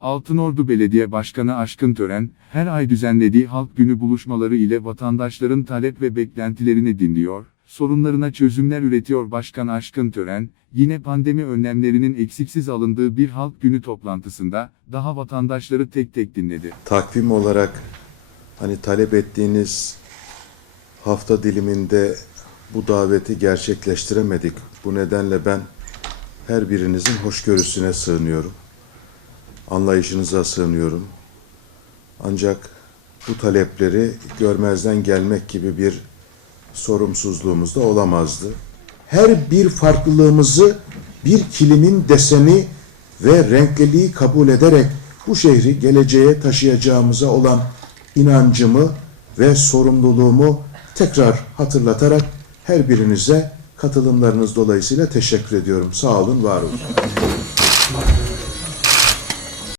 Altınordu Belediye Başkanı Aşkın Tören, her ay düzenlediği halk günü buluşmaları ile vatandaşların talep ve beklentilerini dinliyor, sorunlarına çözümler üretiyor Başkan Aşkın Tören, yine pandemi önlemlerinin eksiksiz alındığı bir halk günü toplantısında, daha vatandaşları tek tek dinledi. takvim olarak hani talep ettiğiniz hafta diliminde bu daveti gerçekleştiremedik. Bu nedenle ben her birinizin hoşgörüsüne sığınıyorum. Anlayışınıza sığınıyorum. Ancak bu talepleri görmezden gelmek gibi bir sorumsuzluğumuz da olamazdı. Her bir farklılığımızı bir kilimin deseni ve renkliliği kabul ederek bu şehri geleceğe taşıyacağımıza olan inancımı ve sorumluluğumu tekrar hatırlatarak her birinize katılımlarınız dolayısıyla teşekkür ediyorum. Sağ olun, var olun.